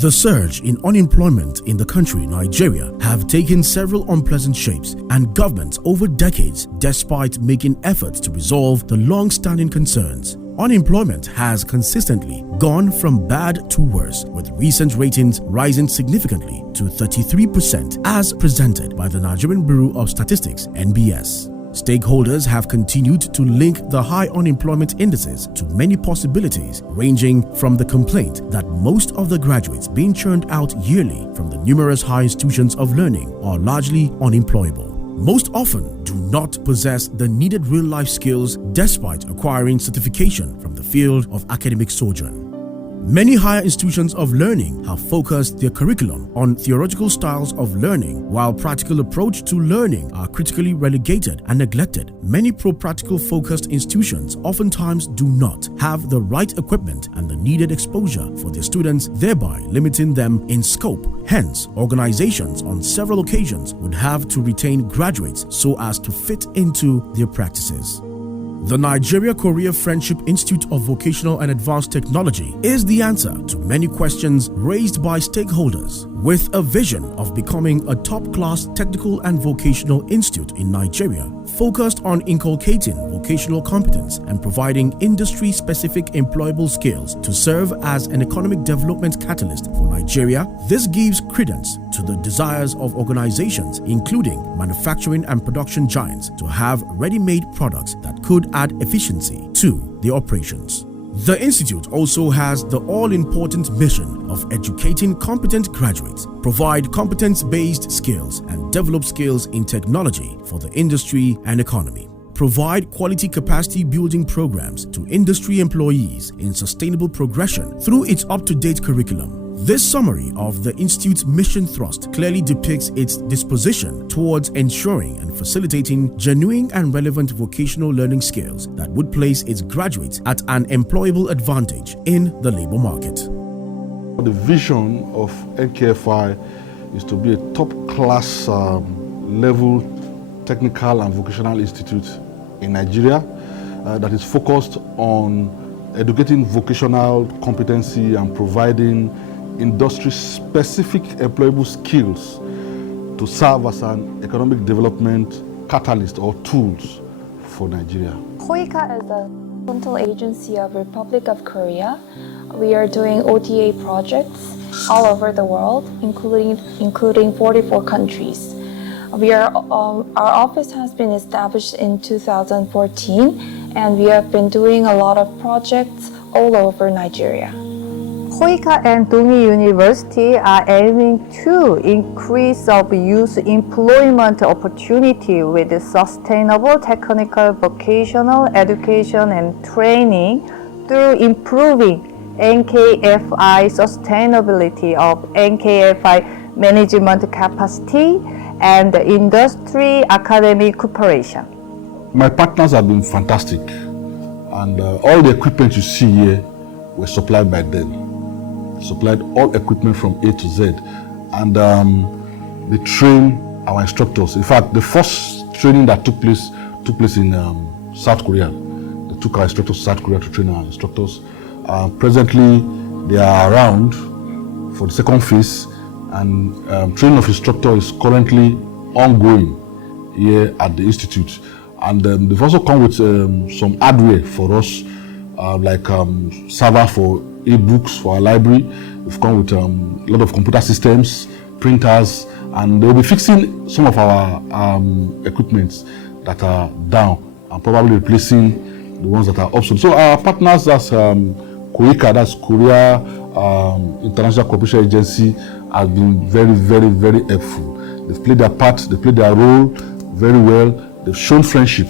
The surge in unemployment in the country, Nigeria, have taken several unpleasant shapes, and governments over decades, despite making efforts to resolve the long-standing concerns. Unemployment has consistently gone from bad to worse, with recent ratings rising significantly to 33% as presented by the Nigerian Bureau of Statistics (NBS). Stakeholders have continued to link the high unemployment indices to many possibilities, ranging from the complaint that most of the graduates being churned out yearly from the numerous high institutions of learning are largely unemployable. Most often do not possess the needed real-life skills despite acquiring certification from the field of academic sojourn. Many higher institutions of learning have focused their curriculum on theoretical styles of learning, while practical approach to learning are critically relegated and neglected. Many pro-practical focused institutions oftentimes do not have the right equipment and the needed exposure for their students, thereby limiting them in scope. Hence, organizations on several occasions would have to retain graduates so as to fit into their practices. The Nigeria-Korea Friendship Institute of Vocational and Advanced Technology is the answer to many questions raised by stakeholders, with a vision of becoming a top-class technical and vocational institute in Nigeria, focused on inculcating vocational competence and providing industry-specific employable skills to serve as an economic development catalyst for Nigeria. This gives credence to the desires of organizations, including manufacturing and production giants, to have ready-made products that could add efficiency to their operations. The institute also has the all-important mission of educating competent graduates, provide competence-based skills, and develop skills in technology for the industry and economy. Provide quality capacity building programs to industry employees in sustainable progression through its up-to-date curriculum. This summary of the Institute's mission thrust clearly depicts its disposition towards ensuring and facilitating genuine and relevant vocational learning skills that would place its graduates at an employable advantage in the labor market. The vision of NKFI is to be a top-class level technical and vocational institute in Nigeria that is focused on educating vocational competency and providing industry-specific employable skills to serve as an economic development catalyst or tools for Nigeria. KOICA is a central agency of Republic of Korea. We are doing ODA projects all over the world, including 44 countries. Our office has been established in 2014, and we have been doing a lot of projects all over Nigeria. KOICA and Dongi University are aiming to increase of youth employment opportunity with sustainable technical vocational education and training through improving NKFI sustainability of NKFI management capacity and industry academic cooperation. My partners have been fantastic, and all the equipment you see here were supplied by them. Supplied all equipment from A to Z, and they train our instructors. In fact, the first training that took place in South Korea. They took our instructors to South Korea to train our instructors. Presently, they are around for the second phase, and training of instructor is currently ongoing here at the institute. And they've also come with some hardware for us, like server for e-books for our library. We've come with a lot of computer systems, printers, and they'll be fixing some of our equipments that are down and probably replacing the ones that are obsolete. So our partners, as KOICA, that's Korea International Cooperation Agency, have been very, very, very helpful. They've played their part, they played their role very well. They've shown friendship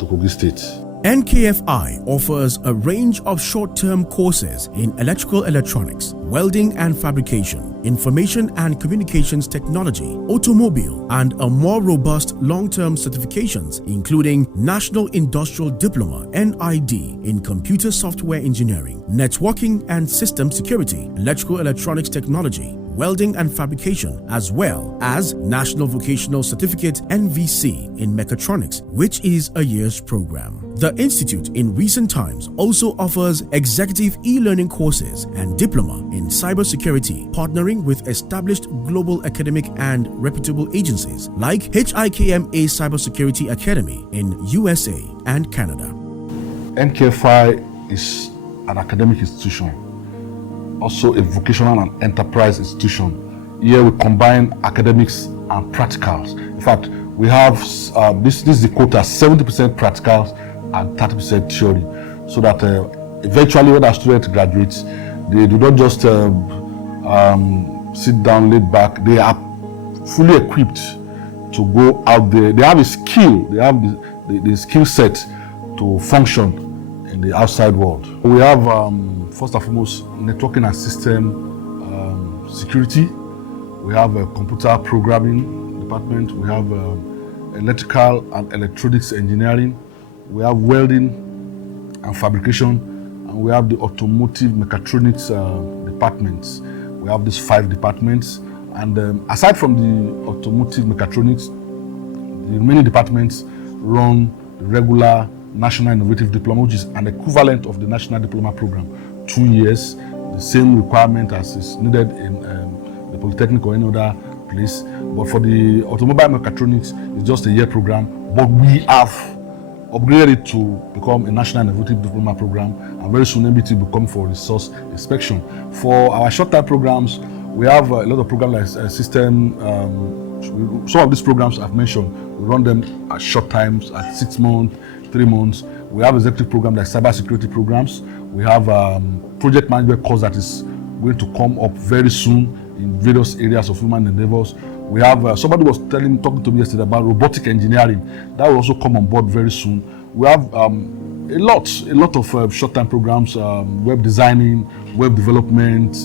to Kogi State. NKFI offers a range of short-term courses in electrical electronics, welding and fabrication, information and communications technology, automobile, and a more robust long-term certifications, including National Industrial Diploma (NID) in computer software engineering, networking and system security, electrical electronics technology, welding and fabrication, as well as National Vocational Certificate (NVC) in mechatronics, which is a year's program. The institute in recent times also offers executive e-learning courses and diploma in cybersecurity, partnering with established global academic and reputable agencies like HIKMA Cybersecurity Academy in USA and Canada. NKFI is an academic institution, also a vocational and enterprise institution. Here we combine academics and practicals. In fact, we have this is the quota: 70% practicals and 30% theory, so that eventually when our students graduate, they do not just sit down laid back. They are fully equipped to go out there. They have a skill, they have the skill set to function in the outside world. We have first and foremost networking and system security. We have a computer programming department. We have electrical and electronics engineering. We have welding and fabrication, and we have the automotive mechatronics departments. We have these 5 departments, and aside from the automotive mechatronics, the remaining departments run the regular National Innovative Diploma, which is an equivalent of the National Diploma Program, 2 years, the same requirement as is needed in the Polytechnic or any other place. But for the automobile mechatronics, it's just a year program, but we have upgraded it to become a National Innovative Diploma Program, and very soon MBT will come for resource inspection. For our short-term programs, we have a lot of programs like system. Some of these programs I've mentioned, we run them at short times, at 6 months, 3 months. We have executive programs like cybersecurity programs. We have project management course that is going to come up very soon in various areas of human endeavors. We have somebody was talking to me yesterday about robotic engineering. That will also come on board very soon. We have a lot of short-term programs, web designing, web development,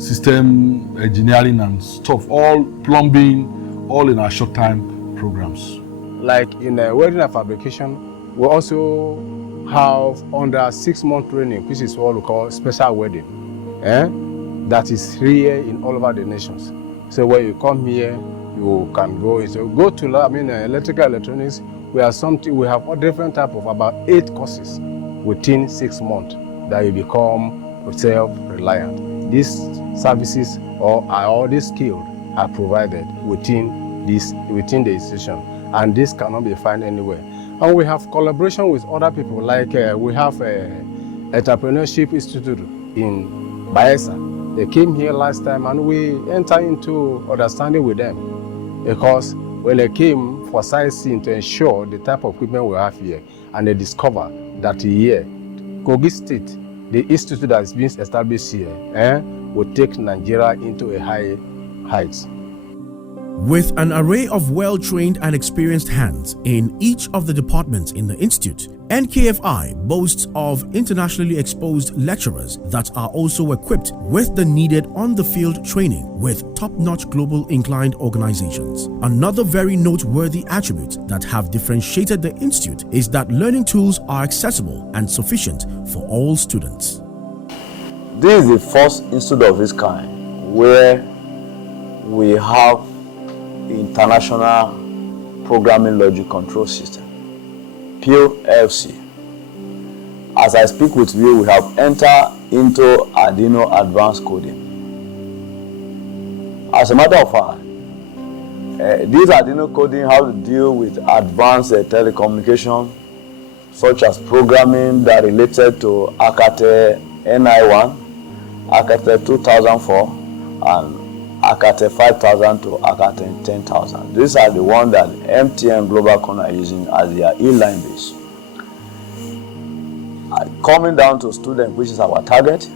system engineering and stuff, all plumbing, all in our short-time programs. Like in welding and fabrication, we also have under 6-month training, which is what we call special welding. That is here in all over the nations. So when you come here, you can go to electrical electronics. We have different type of about 8 courses within 6 months that you become self-reliant. These services or all these skills are provided within the institution, and this cannot be found anywhere. And we have collaboration with other people, like we have Entrepreneurship Institute in Bayelsa. They came here last time, and we entered into understanding with them, because when they came for sightseeing to ensure the type of equipment we have here, and they discovered that here, Kogi State, the institute that is being established here, will take Nigeria into a high heights. With an array of well-trained and experienced hands in each of the departments in the institute, NKFI boasts of internationally exposed lecturers that are also equipped with the needed on-the-field training with top-notch global inclined organizations. Another very noteworthy attribute that have differentiated the institute is that learning tools are accessible and sufficient for all students. This is the first institute of its kind where we have International Programming Logic Control System, PLC. As I speak with you, we have entered into Arduino Advanced Coding. As a matter of fact, this Arduino coding has to deal with advanced telecommunication, such as programming that related to Alcatel NI1, Alcatel 2004, and Alcatel 5000 to Alcatel 10,000. These are the ones that MTN Global Corner are using as their e-line base. Coming down to students, which is our target,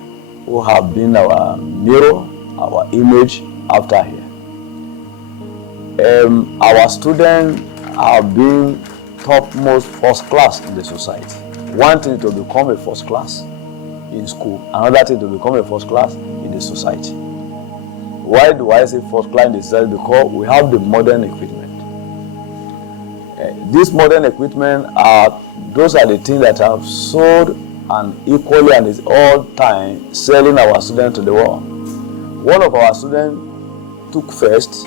who have been our mirror, our image after here. Our students have been topmost first class in the society. One thing to become a first class in school, another thing to become a first class in the society. Why do I say first class in the society? Because we have the modern equipment. These modern equipment those are the things that have sold and equally and is all time selling our students to the world. One of our students took first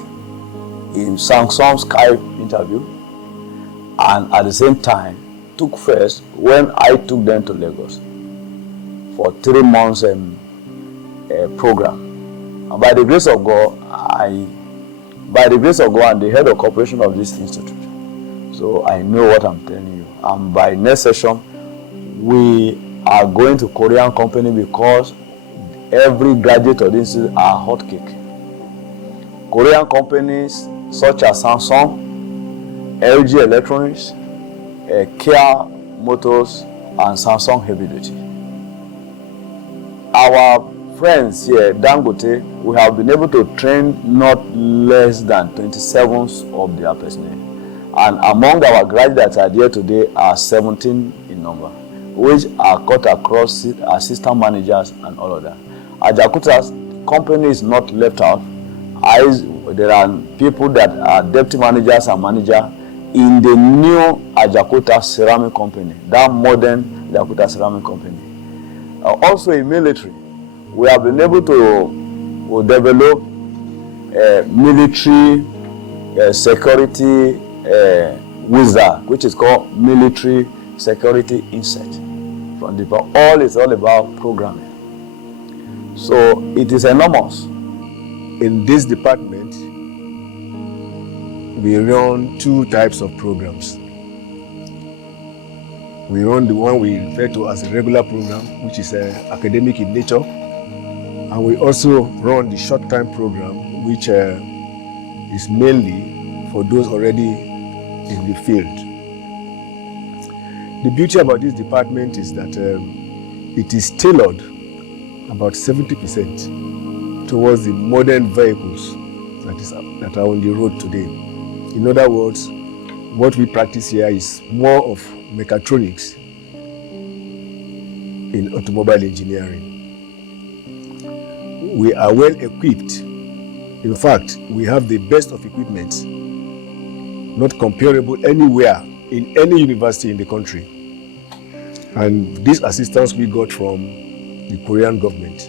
in Samsung Skype interview, and at the same time took first when I took them to Lagos for 3 months program. And by the grace of God, I'm the head of corporation of this institute. So I know what I'm telling you. And by next session, we are going to Korean company because every graduate of this institute are hot cake. Korean companies such as Samsung, LG Electronics, Kia Motors, and Samsung Heavy Duty. Our friends here, Dangote, we have been able to train not less than 27 of their personnel. And among our graduates that are there today are 17 in number, which are cut across assistant managers and all of that. Ajaokuta's company is not left out. There are people that are deputy managers and manager in the new Ajaokuta ceramic company, that modern Ajaokuta ceramic company. Also in military, we have been able to develop military security wizard, which is called military security insight. All is all about programming. So it is enormous. In this department, we run 2 types of programs. We run the one we refer to as a regular program, which is academic in nature. And we also run the short-time program, which is mainly for those already in the field. The beauty about this department is that it is tailored about 70% towards the modern vehicles that are on the road today. In other words, what we practice here is more of mechatronics in automobile engineering. We are well equipped. In fact, we have the best of equipment, not comparable anywhere in any university in the country. And this assistance we got from the Korean government.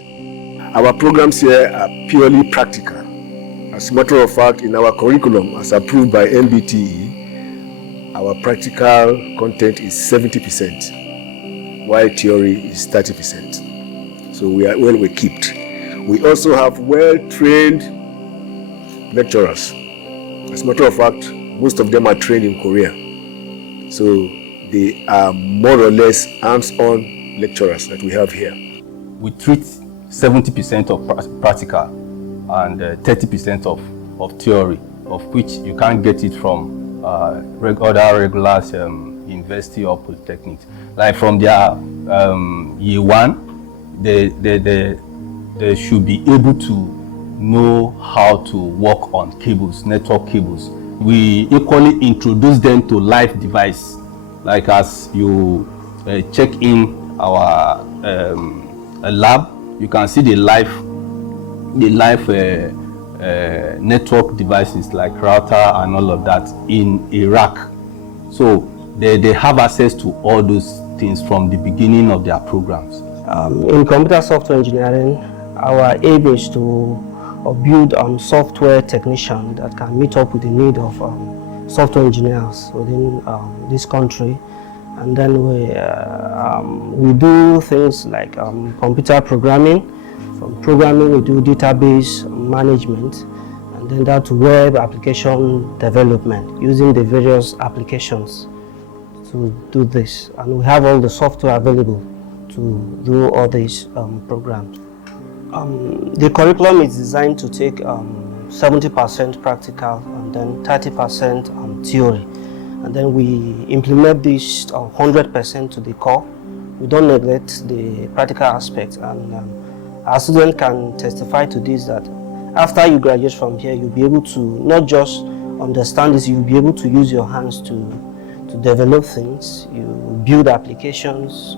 Our programs here are purely practical. As a matter of fact, in our curriculum, as approved by MBTE, our practical content is 70%, while theory is 30%. So we are well equipped. We also have well-trained lecturers. As a matter of fact, most of them are trained in Korea. So they are more or less hands-on lecturers that we have here. We treat 70% of practical and 30% of theory, of which you can't get it from other regular university or polytechnics. Like from their year 1, they should be able to know how to work on cables, network cables. We equally introduce them to live device, like as you check in our lab, you can see the live network devices like router and all of that in a rack. So they have access to all those things from the beginning of their programs. In computer software engineering, our aim is to build software technicians that can meet up with the need of software engineers within this country. And then we do things like computer programming. From programming, we do database management, and then that to web application development using the various applications to do this. And we have all the software available to do all these programs. The curriculum is designed to take 70% practical and then 30% theory. And then we implement this 100% to the core. We don't neglect the practical aspect, and our students can testify to this, that after you graduate from here, you'll be able to not just understand this, you'll be able to use your hands to develop things. You build applications,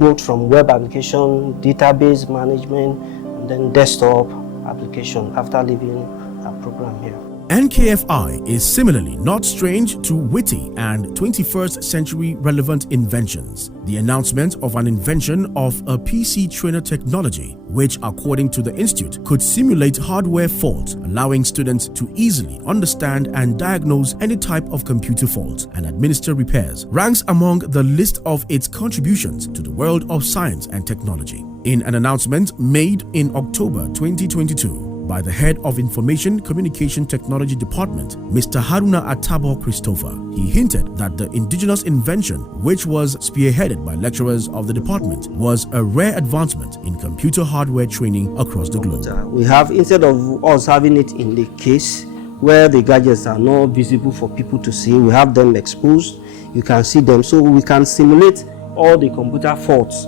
both from web application, database management, and then desktop application after leaving our program here. NKFI is similarly not strange to witty and 21st century relevant inventions. The announcement of an invention of a PC trainer technology, which according to the institute could simulate hardware faults, allowing students to easily understand and diagnose any type of computer fault and administer repairs, ranks among the list of its contributions to the world of science and technology. In an announcement made in October 2022, by the head of Information Communication Technology Department, Mr. Haruna Atabo Christopher, he hinted that the indigenous invention, which was spearheaded by lecturers of the department, was a rare advancement in computer hardware training across the globe. We have, instead of us having it in the case where the gadgets are not visible for people to see, we have them exposed. You can see them, so we can simulate all the computer faults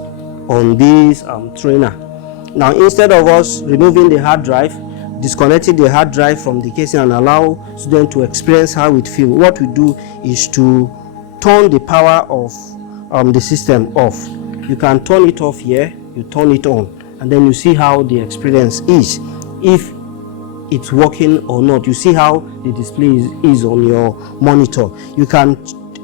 on this trainer. Now, instead of us removing the hard drive, disconnecting the hard drive from the casing and allow students to experience how it feels, what we do is to turn the power of the system off. You can turn it off here, you turn it on, and then you see how the experience is. If it's working or not, you see how the display is on your monitor. You can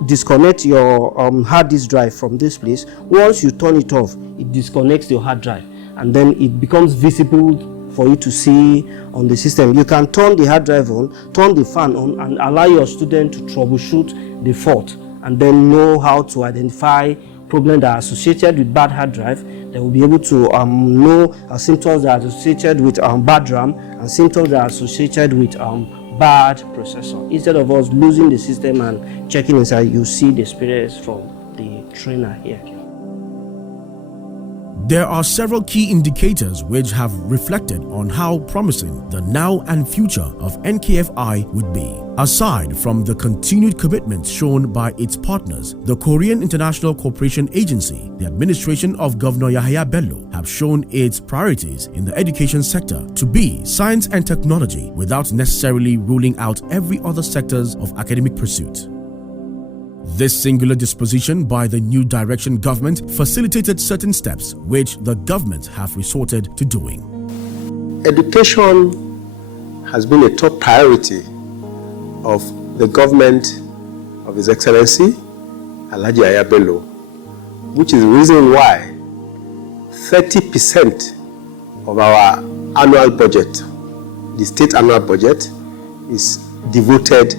disconnect your hard disk drive from this place. Once you turn it off, it disconnects your hard drive, and then it becomes visible for you to see on the system. You can turn the hard drive on, turn the fan on, and allow your student to troubleshoot the fault, and then know how to identify problems that are associated with bad hard drive. They will be able to know symptoms that are associated with bad RAM and symptoms that are associated with bad processor. Instead of us losing the system and checking inside, you see the experience from the trainer here. There are several key indicators which have reflected on how promising the now and future of NKFI would be. Aside from the continued commitment shown by its partners, the Korean International Cooperation Agency, the administration of Governor Yahaya Bello, have shown its priorities in the education sector to be science and technology without necessarily ruling out every other sectors of academic pursuit. This singular disposition by the new direction government facilitated certain steps which the government have resorted to doing. Education has been a top priority of the government of His Excellency Alhaji Yahaya Bello, which is the reason why 30% of our annual budget, the state annual budget, is devoted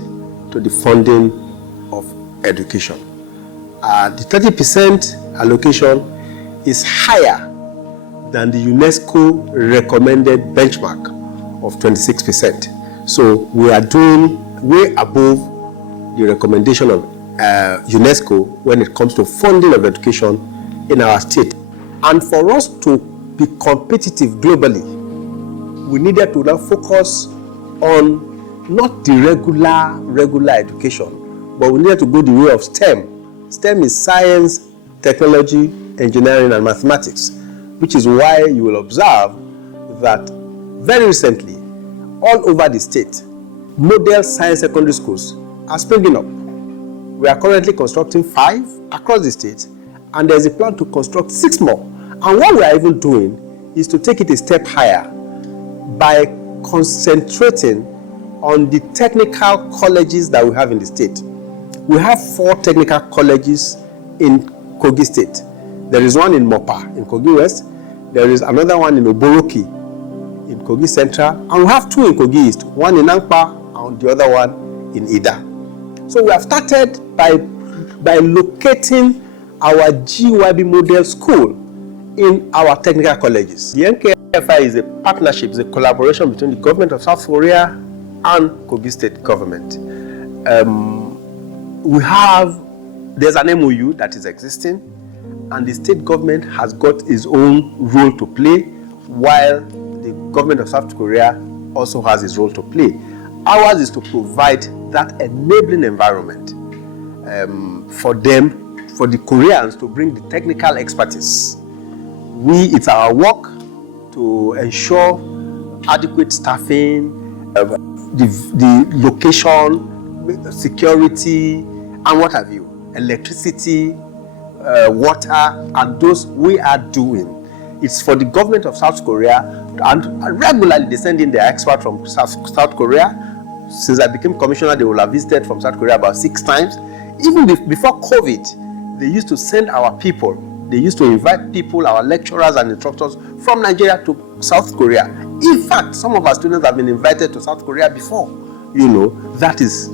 to the funding of education. The 30% allocation is higher than the UNESCO recommended benchmark of 26%. So we are doing way above the recommendation of UNESCO when it comes to funding of education in our state. And for us to be competitive globally, we needed to now focus on not the regular education, but we needed to go the way of STEM. STEM is science, technology, engineering, and mathematics, which is why you will observe that very recently, all over the state, model science secondary schools are springing up. We are currently constructing 5 across the state, and there's a plan to construct 6 more. And what we are even doing is to take it a step higher by concentrating on the technical colleges that we have in the state. We have 4 technical colleges in Kogi State. There is one in Mopa, in Kogi West. There is another one in Oboroki, in Kogi Central. And we have 2 in Kogi East, one in Angpa and the other one in Ida. So we have started by locating our GYB model school in our technical colleges. The NKFI is a partnership, it's a collaboration between the government of South Korea and Kogi State government. There's an MOU that is existing, and the state government has got its own role to play, while the government of South Korea also has its role to play. Ours is to provide that enabling environment for them, for the Koreans to bring the technical expertise. It's our work to ensure adequate staffing, the location, security, and what have you, electricity, water, and those we are doing. It's for the government of South Korea, and regularly they send in their experts from South Korea since I became commissioner, they will have visited from South Korea about 6 times. Even before COVID, they used to send our people, they used to invite people, our lecturers and instructors from Nigeria to South Korea. In fact, some of our students have been invited to South Korea before. You know, that is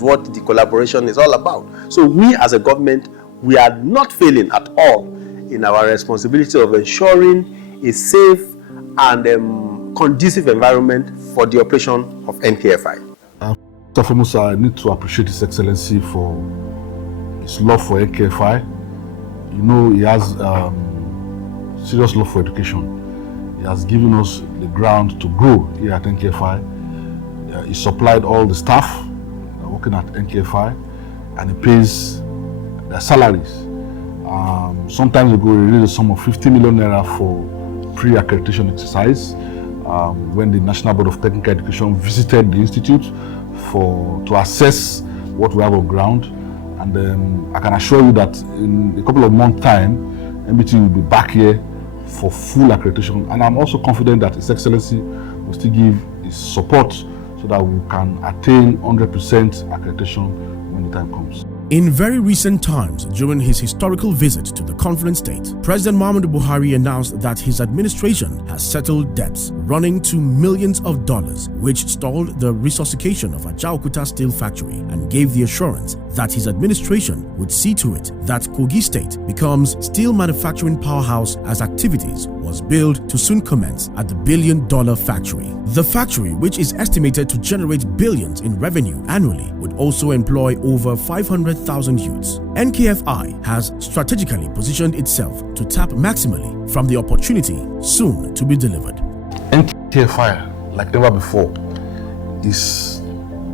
what the collaboration is all about. So we as a government, we are not failing at all in our responsibility of ensuring a safe and conducive environment for the operation of NKFI. First and foremost, I need to appreciate His Excellency for his love for NKFI. You know, he has serious love for education. He has given us the ground to grow here at NKFI. He supplied all the staff working at NKFI, and he pays their salaries. Sometimes ago, he released a sum of 50 million naira for pre-accreditation exercise when the National Board of Technical Education visited the institute to assess what we have on ground. And I can assure you that in a couple of months' time, MBT will be back here for full accreditation. And I'm also confident that His Excellency will still give his support so that we can attain 100% accreditation when the time comes. In very recent times, during his historical visit to the confluent state, President Muhammadu Buhari announced that his administration has settled debts running to millions of dollars, which stalled the resuscitation of Ajaokuta Steel Factory, and gave the assurance that his administration would see to it that Kogi State becomes steel manufacturing powerhouse as activities was billed to soon commence at the billion-dollar factory. The factory, which is estimated to generate billions in revenue annually, would also employ over 500,000 youths. NKFI has strategically positioned itself to tap maximally from the opportunity soon to be delivered. NKFI, like never before, is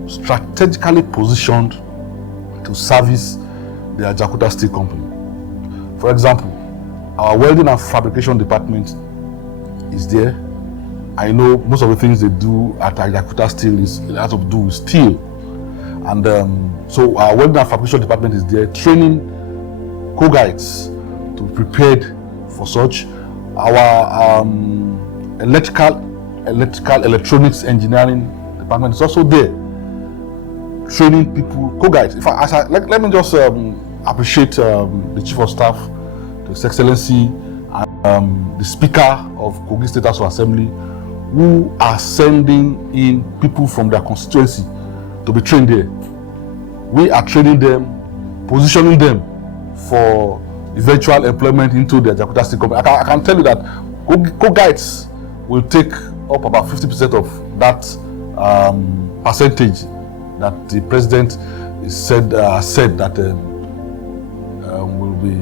strategically positioned to service the Ajaokuta Steel Company. For example, our welding and fabrication department is there. I know most of the things they do at Ajaokuta Steel has to do with steel. And so our welding and fabrication department is there, training co-guides to be prepared for such. Our electronics engineering department is also there, training people, co-guides. In fact, let me just appreciate the Chief of Staff, His Excellency, and the Speaker of Kogi State House of Assembly, who are sending in people from their constituency to be trained there. We are training them, positioning them for eventual employment into the Ajaokuta Steel Company. I can tell you that co-guides will take up about 50% of that percentage that the President said that will be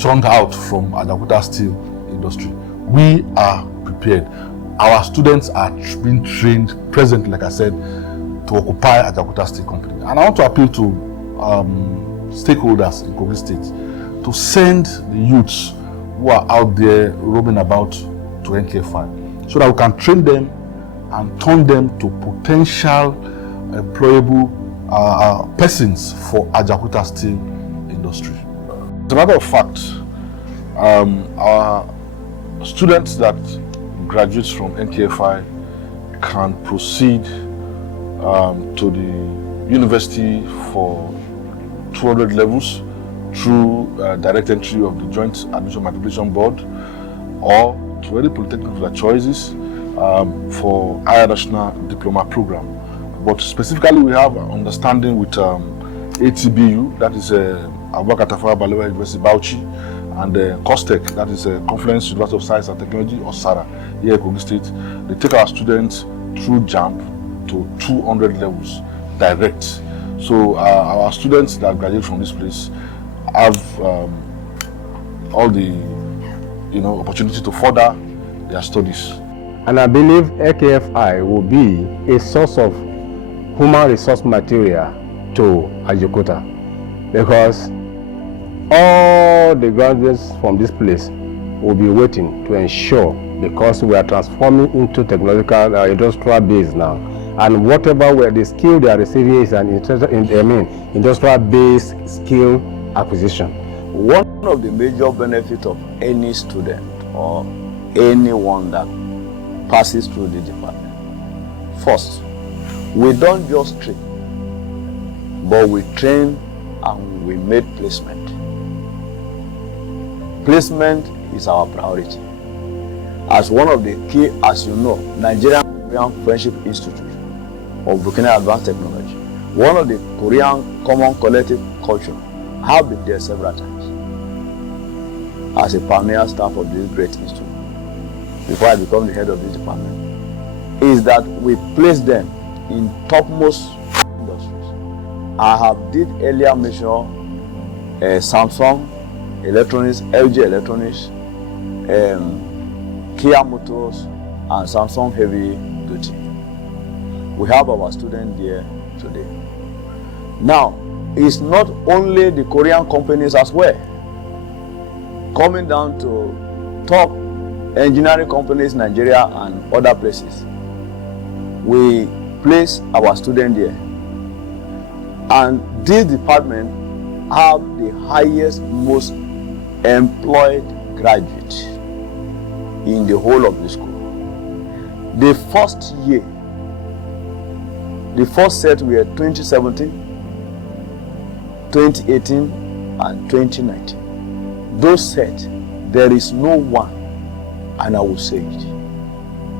churned out from Ajaokuta Steel industry. We are prepared. Our students are being trained presently, like I said, to occupy Ajaokuta Steel Company. And I want to appeal to stakeholders in Kogi State to send the youths who are out there roaming about to NKFI so that we can train them and turn them to potential employable persons for Ajaokuta Steel industry. As a matter of fact, our students that graduate from NKFI can proceed to the university for 200 levels through direct entry of the Joint Admission Matriculation Board, or to any polytechnic of their choices for higher national diploma program. But specifically, we have an understanding with ATBU, that is Abubakar Tafawa Balewa University Bauchi, and COSTECH, that is Confluence University of Science and Technology, or SARA, here at Kogi State. They take our students through JAMB to 200 levels direct. So our students that graduate from this place have all the opportunity to further their studies. And I believe AKFI will be a source of human resource material to Ajaokuta, because all the graduates from this place will be waiting to ensure, because we are transforming into technological industrial base now, and whatever the skill they are receiving is an industrial based skill acquisition. One of the major benefits of any student or anyone that passes through the department, first, We don't just train, but we train and we make placement. Placement is our priority. As one of the key, as you know, Nigerian Friendship Institute of Vocational Advanced Technology, one of the Korean Common Collective Culture, I have been there several times as a pioneer staff of this great institute before I become the head of this department, is that we place them in topmost industries. I have did earlier mention Samsung Electronics, LG Electronics, Kia Motors, and Samsung Heavy Duty. We have our students there today. Now, it's not only the Korean companies as well. Coming down to top engineering companies in Nigeria and other places, we place our students there. And this department have the highest, most employed graduates in the whole of the school. The first year, the first set were 2017, 2018, and 2019. Those sets, there is no one, and I will say it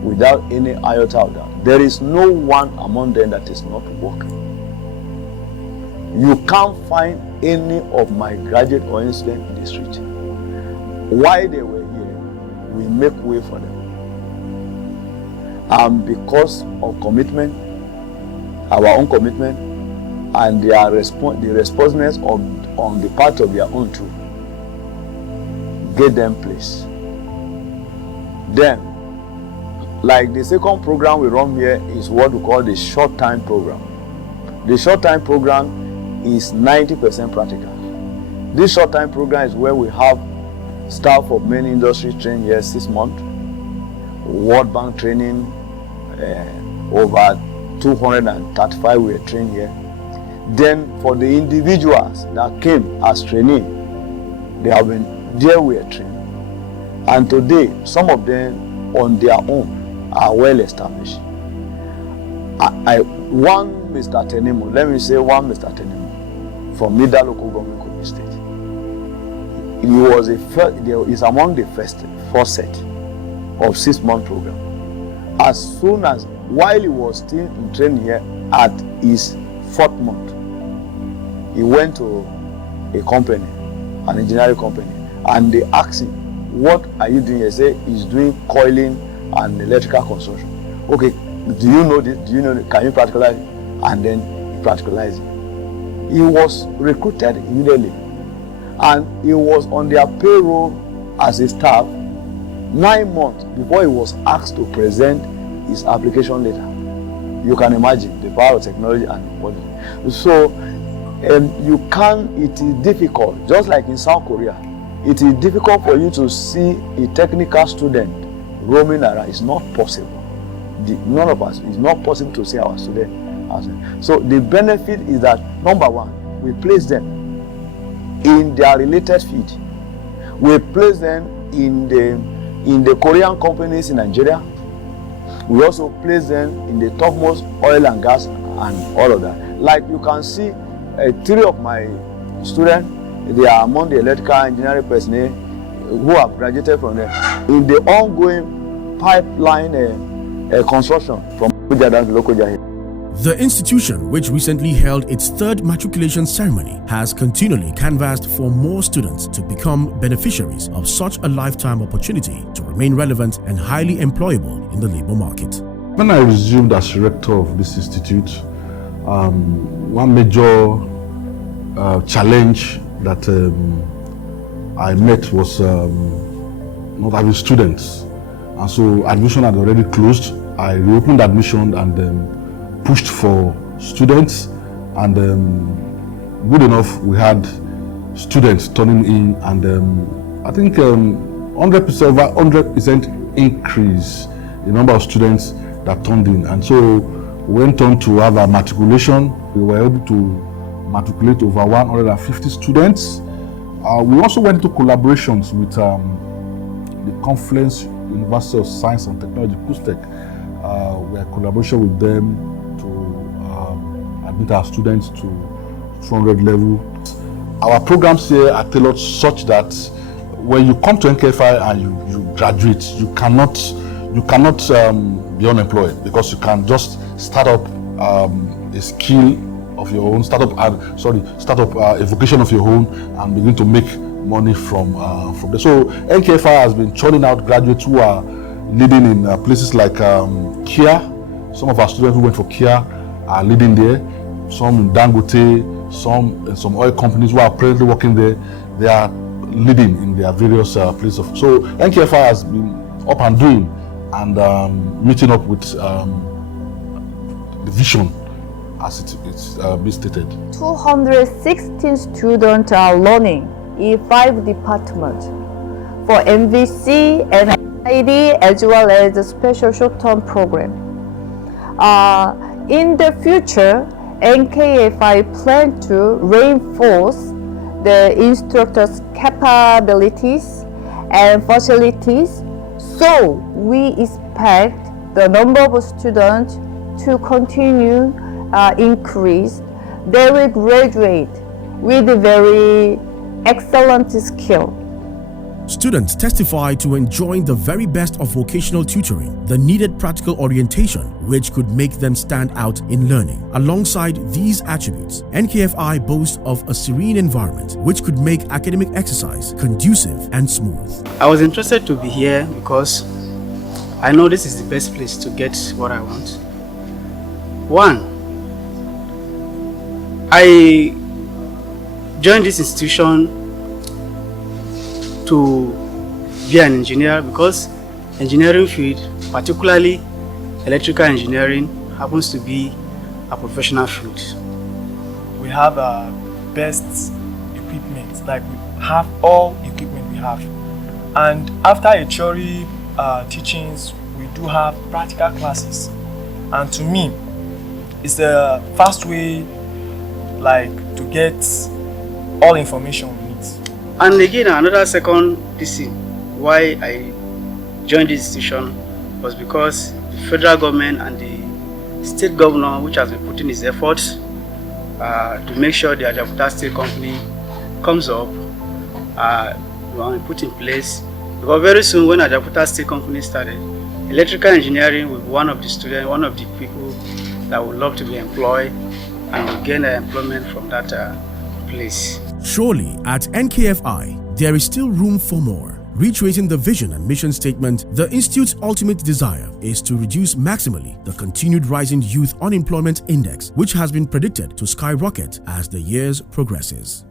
without any iota of doubt, there is no one among them that is not working. You can't find any of my graduate or any student in the street. While they were here, we make way for them. And because of commitment, our own commitment, and their the responsiveness on the part of their own too, get them placed. Then, like the second program we run here is what we call the short time program. The short time program is 90% practical. This short time program is where we have staff of many industries trained here 6 months, World Bank training, over 235 were trained here. Then for the individuals that came as trainees, they have been there, we are trained. And today, some of them on their own are well established. One Mr. Tenemo, let me say one Mr. Tenemo from Lokoja Kogi State. He was is among the first set of 6-month program. As soon as, while he was still in training here at his 4th month, he went to a company, an engineering company, and they asked him, "What are you doing?" He said, "He's doing coiling and electrical construction." "Okay, do you know this? Do you know this? Can you practicalize it?" And then he practicalized it. He was recruited immediately, and he was on their payroll as a staff 9 months before he was asked to present his application letter. You can imagine the power of technology and what. So you can. It is difficult, just like in South Korea. It is difficult for you to see a technical student roaming around. It's not possible. None of us. It's not possible to see our student. So the benefit is that, number one, we place them in their related field. We place them in the Korean companies in Nigeria. We also place them in the topmost oil and gas and all of that. Like you can see, 3 of my students, they are among the electrical engineering personnel who have graduated from there in the ongoing pipeline construction from Lokoja to Lokoja. The institution, which recently held its 3rd matriculation ceremony, has continually canvassed for more students to become beneficiaries of such a lifetime opportunity to remain relevant and highly employable in the labor market. When I resumed as rector of this institute, one major challenge that I met was not having students. And so admission had already closed. I reopened admission and pushed for students, and good enough, we had students turning in, and I think 100% increase the number of students that turned in. And so we went on to have a matriculation. We were able to matriculate over 150 students. We also went into collaborations with the Conference University of Science and Technology, PUSTEC. We had collaboration with them to admit our students to 200 level. Our programs here are tailored such that when you come to NKFI and you graduate, you cannot be unemployed, because you can just start up a skill of your own, start up a vocation of your own, and begin to make money from there. So NKFI has been churning out graduates who are leading in places like Kia. Some of our students who went for Kia are leading there. Some in Dangote, some in some oil companies who are currently working there. They are leading in their various places. So NKFI has been up and doing and meeting up with the vision as it's been stated. 216 students are learning in 5 departments for MVC and ID, as well as the special short-term program. In the future, NKFI plan to reinforce the instructors' capabilities and facilities, so we expect the number of students to continue increase. They will graduate with a very excellent skill. Students testify to enjoying the very best of vocational tutoring, the needed practical orientation which could make them stand out in learning. Alongside these attributes, NKFI boasts of a serene environment which could make academic exercise conducive and smooth. I was interested to be here because I know this is the best place to get what I want. One, I joined this institution to be an engineer because engineering field, particularly electrical engineering, happens to be a professional field. We have best equipment, like we have all equipment we have. And after a theory teachings, we do have practical classes. And to me, it's the fast way to get all information we need. And again, another second reason why I joined this institution was because the federal government and the state governor, which has been putting his efforts to make sure the Ajaokuta State Company comes up, will be put in place. Because very soon, when Ajaokuta State Company started, electrical engineering will be one of the people that would love to be employed and will gain employment from that place. Surely, at NKFI, there is still room for more. Reiterating the vision and mission statement, the Institute's ultimate desire is to reduce maximally the continued rising youth unemployment index, which has been predicted to skyrocket as the years progresses.